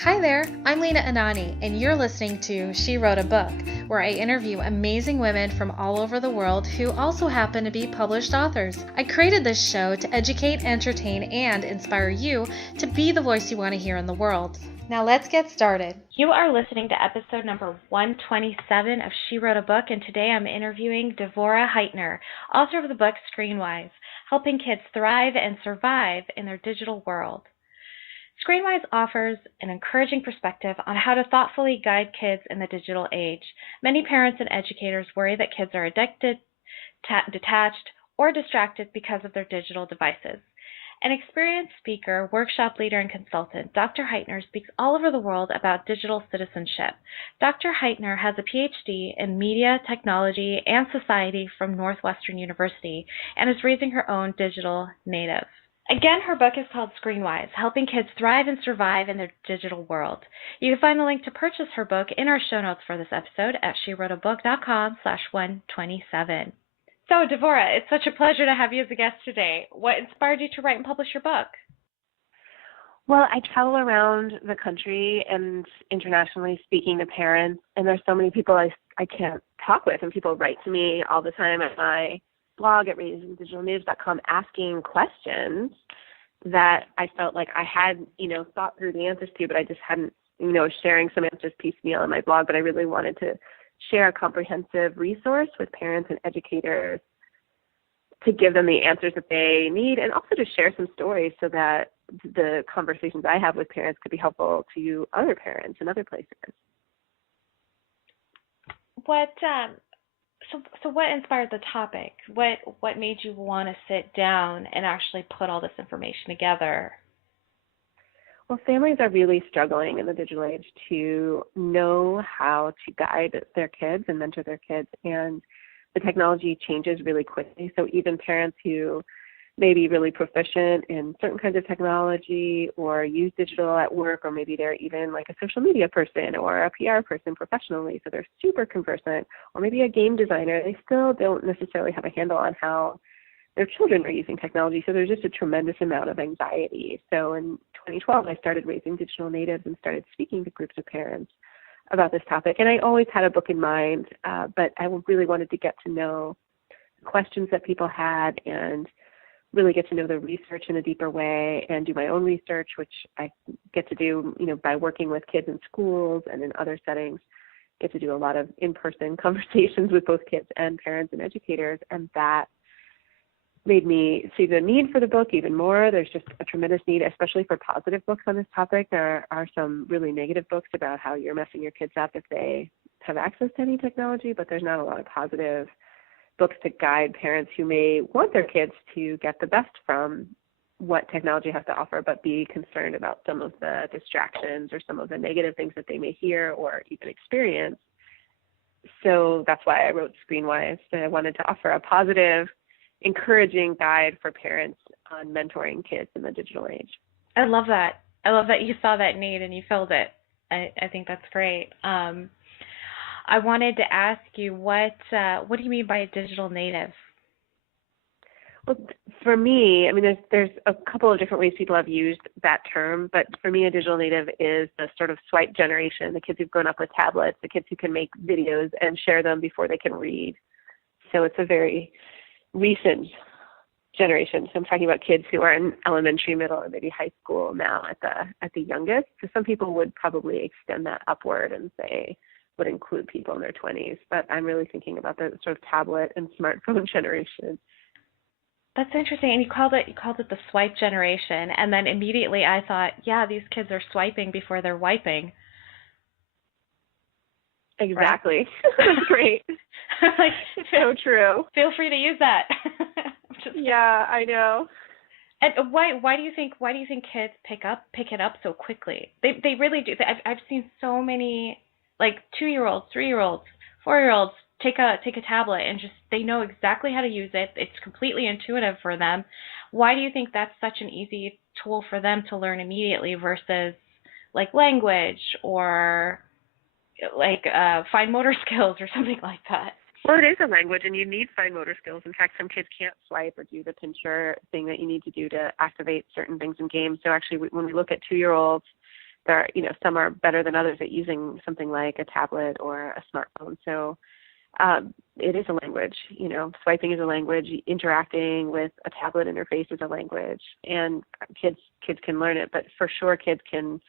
Hi there, I'm Lena Anani, and you're listening to She Wrote a Book, where I interview amazing women from all over the world who also happen to be published authors. I created this show to educate, entertain, and inspire you to be the voice you want to hear in the world. Now let's get started. You are listening to episode number 127 of She Wrote a Book, and today I'm interviewing Devorah Heitner, author of the book Screenwise, Helping Kids Thrive and Survive in Their Digital World. Screenwise offers an encouraging perspective on how to thoughtfully guide kids in the digital age. Many parents and educators worry that kids are addicted, detached, or distracted because of their digital devices. An experienced speaker, workshop leader, and consultant, Dr. Heitner speaks all over the world about digital citizenship. Dr. Heitner has a Ph.D. in media, technology, and society from Northwestern University and is raising her own digital native. Again, her book is called Screenwise, Helping Kids Thrive and Survive in Their Digital World. You can find the link to purchase her book in our show notes for this episode at SheWroteABook.com/127. So, Devorah, it's such a pleasure to have you as a guest today. What inspired you to write and publish your book? Well, I travel around the country and internationally speaking to parents, and there's so many people I can't talk with, and people write to me all the time at my blog at raisingdigitalnatives.com asking questions that I felt like I had, thought through the answers to, but I just hadn't, sharing some answers piecemeal in my blog, but I really wanted to share a comprehensive resource with parents and educators to give them the answers that they need, and also to share some stories so that the conversations I have with parents could be helpful to other parents in other places. So what inspired the topic? What made you want to sit down and actually put all this information together? Well, families are really struggling in the digital age to know how to guide their kids and mentor their kids, and the technology changes really quickly. So even parents who may be really proficient in certain kinds of technology or use digital at work, or maybe they're even like a social media person or a PR person professionally, so they're super conversant, or maybe a game designer, they still don't necessarily have a handle on how their children are using technology. So there's just a tremendous amount of anxiety. So in 2012, I started Raising Digital Natives and started speaking to groups of parents about this topic. And I always had a book in mind, but I really wanted to get to know questions that people had and really get to know the research in a deeper way and do my own research, which I get to do, by working with kids in schools and in other settings, get to do a lot of in-person conversations with both kids and parents and educators. And that made me see the need for the book even more. There's just a tremendous need, especially for positive books on this topic. There are some really negative books about how you're messing your kids up if they have access to any technology, but there's not a lot of positive books to guide parents who may want their kids to get the best from what technology has to offer, but be concerned about some of the distractions or some of the negative things that they may hear or even experience. So that's why I wrote Screenwise. I wanted to offer a positive, encouraging guide for parents on mentoring kids in the digital age. I love that. I love that you saw that need and you filled it. I think that's great. I wanted to ask you, what do you mean by a digital native? Well, for me, there's a couple of different ways people have used that term, but for me, a digital native is the sort of swipe generation, the kids who've grown up with tablets, the kids who can make videos and share them before they can read. So it's a very recent generation. So I'm talking about kids who are in elementary, middle, or maybe high school now at the youngest. So some people would probably extend that upward and say would include people in their 20s, but I'm really thinking about the sort of tablet and smartphone generation. That's interesting. And you called it the swipe generation, and then immediately I thought, yeah, these kids are swiping before they're wiping. Exactly. Right? That's great. Like, so true. Feel free to use that. Yeah, I know. And why do you think kids pick it up so quickly? They really do. I've seen so many, like, 2-year-olds, 3-year-olds, 4-year-olds take a tablet and just, they know exactly how to use it. It's completely intuitive for them. Why do you think that's such an easy tool for them to learn immediately versus like language or like fine motor skills or something like that? Well, it is a language, and you need fine motor skills. In fact, some kids can't swipe or do the pincher thing that you need to do to activate certain things in games. So actually, when we look at 2-year-olds there are, some are better than others at using something like a tablet or a smartphone. So it is a language. Swiping is a language. Interacting with a tablet interface is a language, and kids can learn it. But for sure, kids can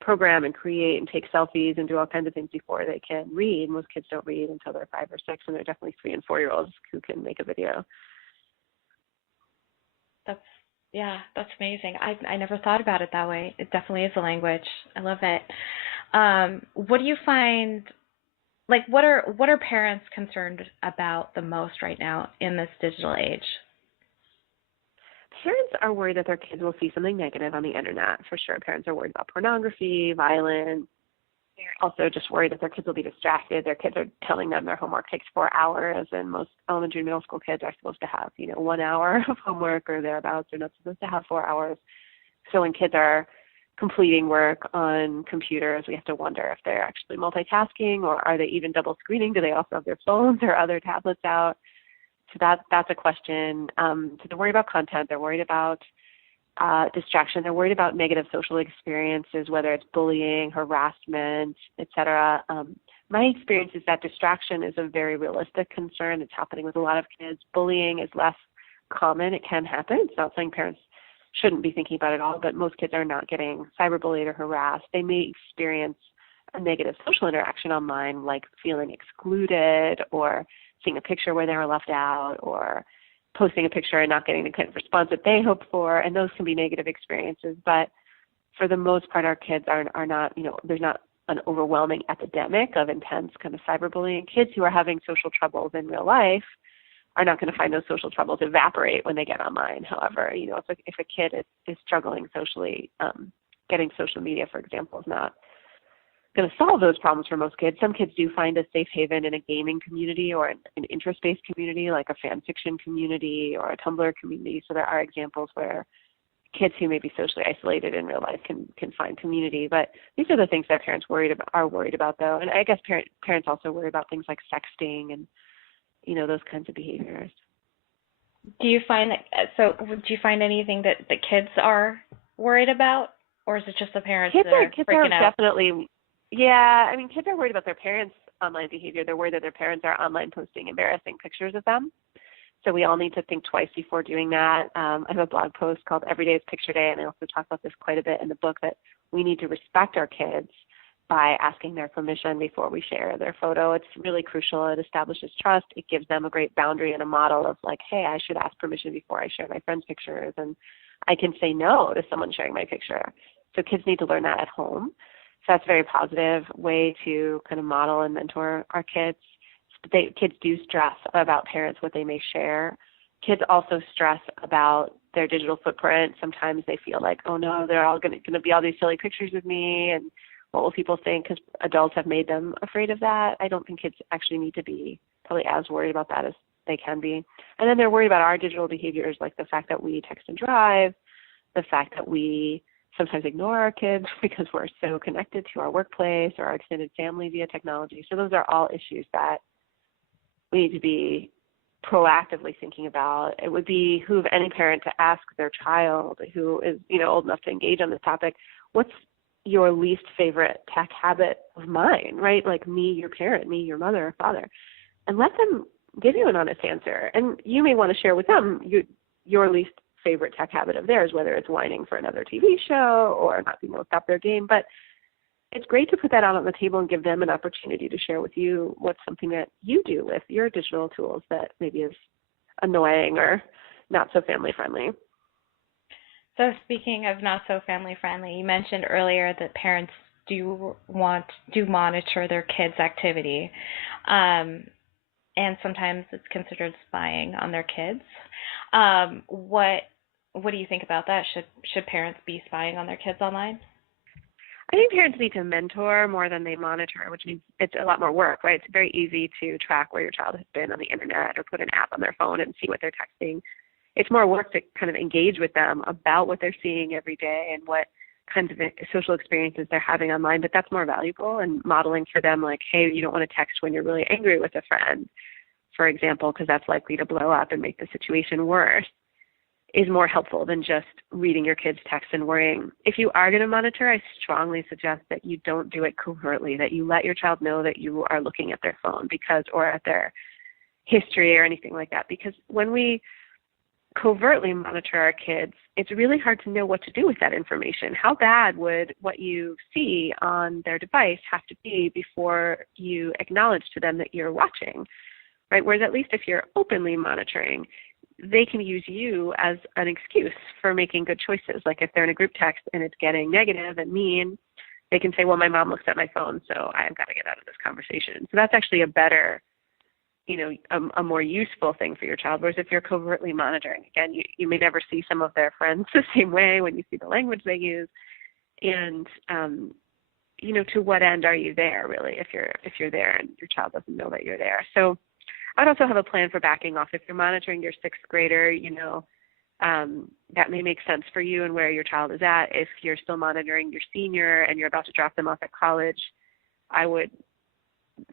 program and create and take selfies and do all kinds of things before they can read. Most kids don't read until they're 5 or 6, and they're definitely 3 and 4-year-olds who can make a video. That's amazing. I never thought about it that way. It definitely is a language. I love it. What do you find, what are parents concerned about the most right now in this digital age? Parents are worried that their kids will see something negative on the internet, for sure. Parents are worried about pornography, violence. They're also just worried that their kids will be distracted. Their kids are telling them their homework takes 4 hours, and most elementary and middle school kids are supposed to have, 1 hour of homework or thereabouts. They're not supposed to have 4 hours. So when kids are completing work on computers, we have to wonder if they're actually multitasking, or are they even double screening? Do they also have their phones or other tablets out? So that's a question. So they're worried about content. They're worried about distraction. They're worried about negative social experiences, whether it's bullying, harassment, etc. My experience is that distraction is a very realistic concern. It's happening with a lot of kids. Bullying is less common. It can happen. It's not something parents shouldn't be thinking about at all, but most kids are not getting cyberbullied or harassed. They may experience a negative social interaction online, like feeling excluded or seeing a picture where they were left out, or posting a picture and not getting the kind of response that they hoped for, and those can be negative experiences. But for the most part, our kids are not, there's not an overwhelming epidemic of intense kind of cyberbullying. Kids who are having social troubles in real life are not going to find those social troubles evaporate when they get online. However, if a kid is struggling socially, getting social media, for example, is not going to solve those problems for most kids. Some kids do find a safe haven in a gaming community or an interest-based community, like a fan fiction community or a Tumblr community. So there are examples where kids who may be socially isolated in real life can find community. But these are the things that parents are worried about, though. And I guess parents also worry about things like sexting and those kinds of behaviors. Do you find anything that the kids are worried about, or is it just the parents that are freaking out? Definitely. Yeah, kids are worried about their parents' online behavior. They're worried that their parents are online posting embarrassing pictures of them. So we all need to think twice before doing that. I have a blog post called Every Day is Picture Day, and I also talk about this quite a bit in the book, that we need to respect our kids by asking their permission before we share their photo. It's really crucial. It establishes trust. It gives them a great boundary and a model of like, hey, I should ask permission before I share my friends' pictures, and I can say no to someone sharing my picture. So kids need to learn that at home. So that's a very positive way to kind of model and mentor our kids. Kids do stress about parents, what they may share. Kids also stress about their digital footprint. Sometimes they feel like, oh no, they're all going to be all these silly pictures of me, and what will people think? Because adults have made them afraid of that. I don't think kids actually need to be probably as worried about that as they can be. And then they're worried about our digital behaviors, like the fact that we text and drive, the fact that we sometimes ignore our kids because we're so connected to our workplace or our extended family via technology. So those are all issues that we need to be proactively thinking about. It would behoove any parent to ask their child who is, old enough to engage on this topic, what's your least favorite tech habit of mine, right? Like me, your parent, me, your mother or father, and let them give you an honest answer. And you may want to share with them your least favorite tech habit of theirs, whether it's whining for another TV show or not being able to stop their game. But it's great to put that out on the table and give them an opportunity to share with you what's something that you do with your digital tools that maybe is annoying or not so family friendly. So speaking of not so family friendly, you mentioned earlier that parents do monitor their kids' activity, and sometimes it's considered spying on their kids. What do you think about that? Should parents be spying on their kids online? I think parents need to mentor more than they monitor, which means it's a lot more work, right? It's very easy to track where your child has been on the internet or put an app on their phone and see what they're texting. It's more work to kind of engage with them about what they're seeing every day and what kinds of social experiences they're having online, but that's more valuable, and modeling for them like, hey, you don't want to text when you're really angry with a friend, for example, because that's likely to blow up and make the situation worse. is more helpful than just reading your kids' text and worrying. If you are going to monitor, I strongly suggest that you don't do it covertly, that you let your child know that you are looking at their phone or at their history or anything like that. Because when we covertly monitor our kids, it's really hard to know what to do with that information. How bad would what you see on their device have to be before you acknowledge to them that you're watching, right? Whereas at least if you're openly monitoring, they can use you as an excuse for making good choices. Like if they're in a group text and it's getting negative and mean, they can say, well, my mom looks at my phone, so I've got to get out of this conversation. So that's actually a better, a more useful thing for your child. Whereas if you're covertly monitoring, again, you may never see some of their friends the same way when you see the language they use. And, to what end are you there, really, if you're there and your child doesn't know that you're there? So I'd also have a plan for backing off. If you're monitoring your sixth grader, that may make sense for you and where your child is at. If you're still monitoring your senior and you're about to drop them off at college, I would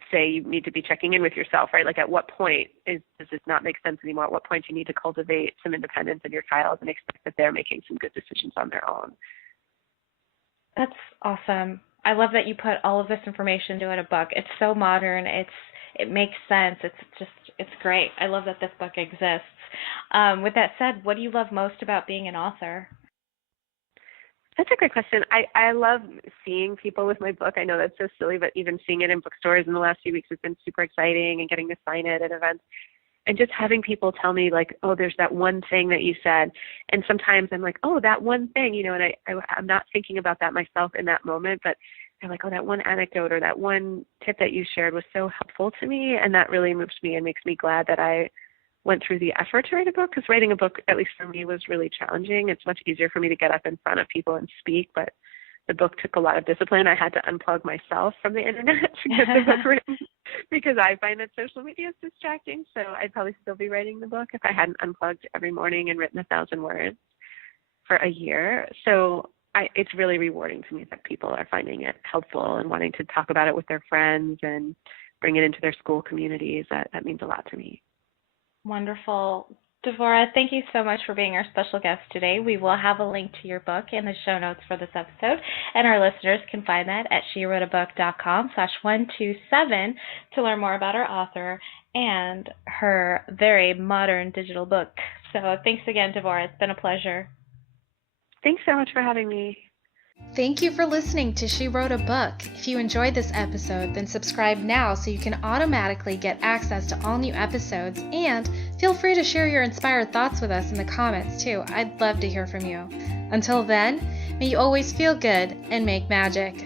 say you need to be checking in with yourself, right? Like at what point does this not make sense anymore? At what point do you need to cultivate some independence in your child and expect that they're making some good decisions on their own? That's awesome. I love that you put all of this information into a book. It's so modern. It makes sense. It's great. I love that this book exists. With that said, what do you love most about being an author? That's a great question. I love seeing people with my book. I know that's so silly, but even seeing it in bookstores in the last few weeks has been super exciting, and getting to sign it at events. And just having people tell me, like, oh, there's that one thing that you said. And sometimes I'm like, oh, that one thing, and I'm not thinking about that myself in that moment, but they're like, oh, that one anecdote or that one tip that you shared was so helpful to me. And that really moves me and makes me glad that I went through the effort to write a book, because writing a book, at least for me, was really challenging. It's much easier for me to get up in front of people and speak, but the book took a lot of discipline. I had to unplug myself from the internet to get the book written, because I find that social media is distracting. So I'd probably still be writing the book if I hadn't unplugged every morning and written 1,000 words for a year. So it's really rewarding to me that people are finding it helpful and wanting to talk about it with their friends and bring it into their school communities. That means a lot to me. Wonderful. Devorah, thank you so much for being our special guest today. We will have a link to your book in the show notes for this episode, and our listeners can find that at SheWroteABook.com/127 to learn more about our author and her very modern digital book. So thanks again, Devorah. It's been a pleasure. Thanks so much for having me. Thank you for listening to She Wrote a Book. If you enjoyed this episode, then subscribe now so you can automatically get access to all new episodes, and feel free to share your inspired thoughts with us in the comments too. I'd love to hear from you. Until then, may you always feel good and make magic.